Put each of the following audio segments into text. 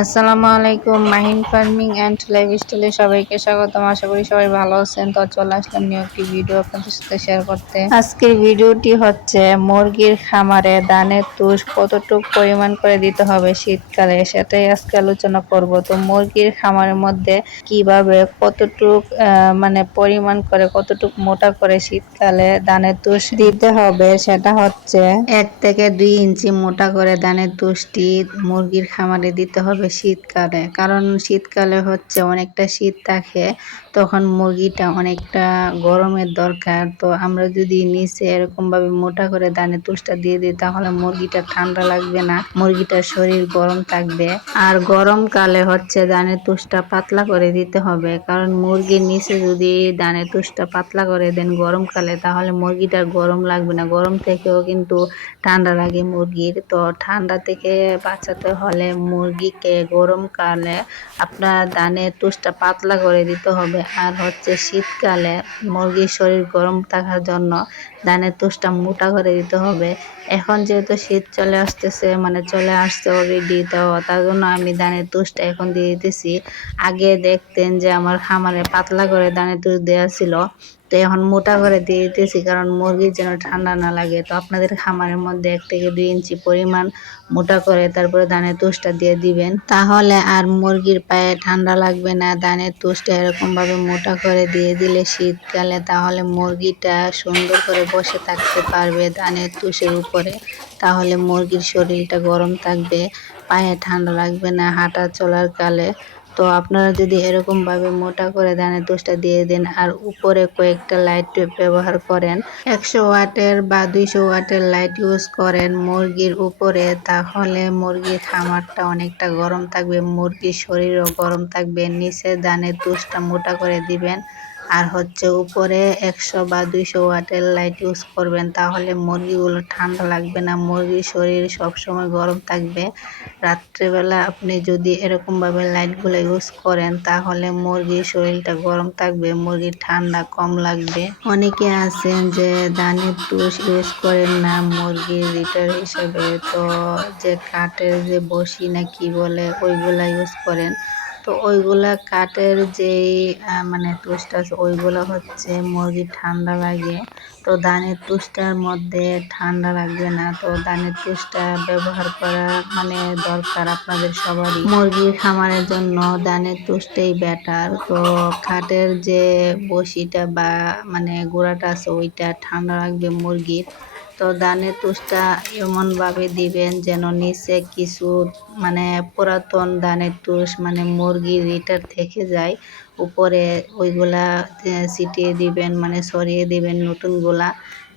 আসসালামু আলাইকুম, Mahin farming and লাইফস্টাইলে সবাইকে স্বাগতম। আশা করি সবাই ভালো আছেন। তো চলে আসলাম নিউ একটি ভিডিও আপনাদের সাথে শেয়ার করতে। আজকের ভিডিওটি হচ্ছে মুরগির খামারে দানের তুষ কতটুক পরিমাণ করে দিতে হবে শীতকালে, সেটাই আজকে আলোচনা করব। তো মুরগির খামারের মধ্যে কীভাবে কতটুক মানে পরিমাণ করে, কতটুক মোটা করে শীতকালে দানের তুষ দিতে হবে, সেটা হচ্ছে এক থেকে দুই ইঞ্চি মোটা করে দানের তুষটি মুরগির খামারে দিতে হবে। হবে শীতকালে। কারণ শীতকালে হচ্ছে অনেকটা শীত থাকে, তখন মুরগিটা অনেকটা গরমের দরকার। তো আমরা যদি নিচে এরকমভাবে মোটা করে দানে তুষটা দিয়ে দিই, তাহলে মুরগিটা ঠান্ডা লাগবে না, মুরগিটার শরীর গরম থাকবে। আর গরমকালে হচ্ছে দানের তুষটা পাতলা করে দিতে হবে, কারণ মুরগির নিচে যদি দানের তুষটা পাতলা করে দেন গরমকালে, তাহলে মুরগিটার গরম লাগবে না। গরম থেকেও কিন্তু ঠান্ডা লাগে মুরগির। তো ঠান্ডা থেকে বাঁচাতে হলে মুরগিকে গরমকালে আপনার দানের তুষটা পাতলা করে দিতে হবে। আর হচ্ছে শীতকালে মুরগির শরীর গরম থাকার জন্য ধানের তুষটা মোটা করে দিতে হবে। এখন যেহেতু শীত চলে আসতেছে মানে চলে আসছে অলরেডি তো তার জন্য আমি ধানের তুষটা এখন দিয়ে দিতেছি। আগে দেখতেন যে আমার খামারে পাতলা করে ধানের তুষ দেওয়া ছিল। তো এখন মোটা করে দিয়ে দিতেছি, কারণ মুরগির যেন ঠান্ডা না লাগে। তো আপনাদের খামারের মধ্যে এক থেকে দুই ইঞ্চি পরিমাণ মোটা করে তারপরে ধানের তুষটা দিয়ে দিবেন। তাহলে আর মুরগির পায়ে ঠান্ডা লাগবে না, ধানের তুষটা এরকমভাবে মোটা করে দিয়ে দিলে শীতকালে তাহলে মুরগিটা সুন্দর করে বসে থাকতে পারবে ধানের তুষের উপরে। তাহলে মুরগির শরীরটা গরম থাকবে, পায়ে ঠান্ডা লাগবে না, হাঁটা চলার কালে। তো আপনারা যদি এরকমভাবে মোটা করে ধানের তুষটা দিয়ে দেন আর উপরে কয়েকটা লাইট ব্যবহার করেন, একশো ওয়াটের বা দুইশো ওয়াটের লাইট ইউজ করেন মুরগির উপরে, তাহলে মুরগির খামারটা অনেকটা গরম থাকবে, মুরগির শরীরও গরম থাকবে, নিচে ধানের তুষটা মোটা করে দিবেন। আর হচ্ছে উপরে একশো বা দুইশো ওয়াটের লাইট ইউজ করবেন, তাহলে মুরগিগুলো ঠান্ডা লাগবে না। মুরগির শরীর সবসময় গরম থাকবে। রাত্রেবেলা আপনি যদি এরকমভাবে লাইটগুলো ইউজ করেন, তাহলে মুরগির শরীরটা গরম থাকবে, মুরগির ঠান্ডা কম লাগবে। অনেকে আছেন যে ধানের টুস ইউজ করেন না, মুরগির রিটার হিসেবে। তো যে কাঠের যে বসি না কি বলে, ওইগুলা ইউজ করেন। তো ওইগুলা কাঠের যেই মানে তুষটা ওইগুলো হচ্ছে মুরগির ঠান্ডা লাগে। তো ধানের তুষটার মধ্যে ঠান্ডা লাগবে না, তো ধানের তুষটা ব্যবহার করা মানে দরকার আপনাদের সবারই। মুরগির খামারের জন্য ধানের তুষটাই বেটার তো কাঠের যে বসিটা বা মানে গোড়াটা আছে, ওইটা ঠান্ডা লাগবে মুরগির। তো ধানের তুষটা এমনভাবে দিবেন যেন নিচে কিছু মানে পুরাতন ধানের তুষ মানে মুরগির রিটার থেকে যায়। উপরে ওইগুলা ছিটিয়ে দিবেন মানে সরিয়ে দিবেন নতুনগুলা।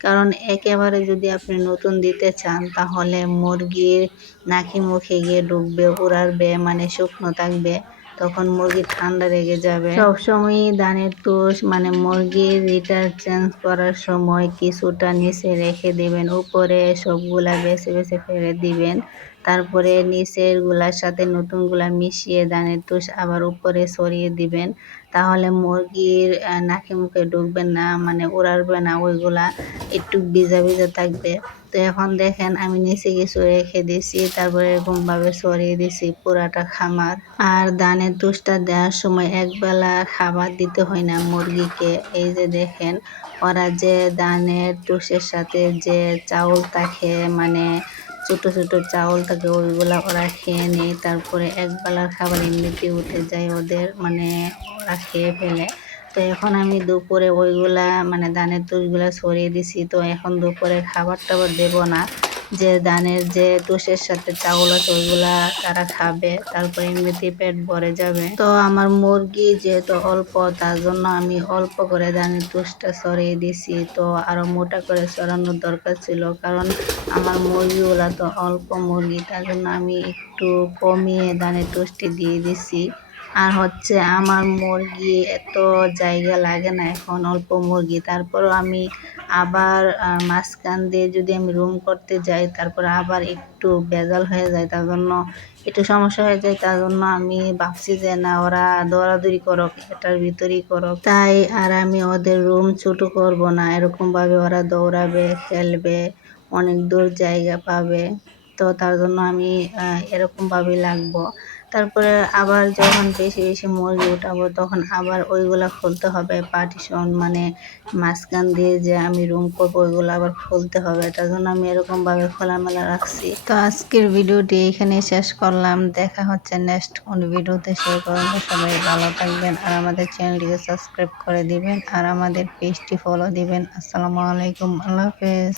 কারণ একেবারে যদি আপনি নতুন দিতে চান, তাহলে মুরগির নাকি মুখে গিয়ে ডুববে, উড়াবে মানে শুকনো থাকবে। তখন মুরগি ঠান্ডা লেগে যাবে। সবসময়ই ধানের তুষ মানে মুরগির রিটার চেঞ্জ করার সময় কিছুটা নিচে রেখে দিবেন, উপরে সবগুলা বেছে বেছে ফেলে দিবেন। তারপরে নিচেরগুলার সাথে নতুনগুলা মিশিয়ে ধানের তুষ আবার উপরে সরিয়ে দিবেন। তাহলে মুরগির নাকে মুখে ঢুকবে না মানে উড়াবে না, ওইগুলা একটু ভিজা ভিজা থাকবে। তো এখন দেখেন আমি নিচে কিছু রেখে দিছি তারপরে এরকমভাবে সরিয়ে দিছি পুরাটা খামার। আর ধানের তুষটা দেওয়ার সময় একবেলা খাবার দিতে হয় না মুরগিকে। এই যে দেখেন, ওরা যে ধানের তুষের সাথে যে চাউল থাকে মানে ছোট ছোট চাউল থাকে ওইগুলা ওরা খেয়ে নেয়। তারপরে একবেলার খাবার এমনিতে উঠে যায় ওদের মানে ওরা খেয়ে ফেলে। তো এখন আমি দুপুরে ওইগুলা মানে ধানের তুষগুলা সরিয়ে দিছি। তো এখন দুপুরে খাবার টাবার দেবো না। যে ধানের যে তুষের সাথে চাউল আছে, ওইগুলা তারা খাবে, তারপর এমনিতেই পেট ভরে যাবে। তো আমার মুরগি যেহেতু অল্প, তার জন্য আমি অল্প করে ধানের তুষটা সরিয়ে দিছি। তো আরও মোটা করে সরানোর দরকার ছিল, কারণ আমার মুরগিগুলা তো অল্প মুরগি, তার জন্য আমি একটু কমিয়ে ধানের তুষটি দিয়ে দিছি। আর হচ্ছে আমার মুরগি এত জায়গা লাগে না, এখন অল্প মুরগি। তারপরও আমি আবার মাঝখান দিয়ে যদি আমি রুম করতে যাই, তারপর আবার একটু বেজাল হয়ে যায়, তার জন্য একটু সমস্যা হয়ে যায়, তার জন্য আমি ভাবছি যে না, ওরা দৌড়াদৌড়ি করক, এটার ভিতরেই করক। তাই আর আমি ওদের রুম ছোট করব না, এরকমভাবে ওরা দৌড়াবে, খেলবে, অনেক দূর জায়গা পাবে। তো তার জন্য আমি এরকমভাবেই লাগবো। তারপরে আবার যখন বেশি বেশি মুরগি উঠাবো, তখন আবার ওইগুলা খুলতে হবে পার্টিশন মানে মাঝখান দিয়ে যে আমি রুম করব, ওইগুলো আবার খুলতে হবে। তার জন্য আমি এরকমভাবে খোলামেলা রাখছি। তো আজকের ভিডিওটি এখানে শেষ করলাম। দেখা হচ্ছে নেক্সট কোন ভিডিওতে। সেই পর্যন্ত সবাই ভালো থাকবেন আর আমাদের চ্যানেলটিকে সাবস্ক্রাইব করে দিবেন আর আমাদের পেজটি ফলো দিবেন। আসসালামু আলাইকুম। আল্লাহ হাফেজ।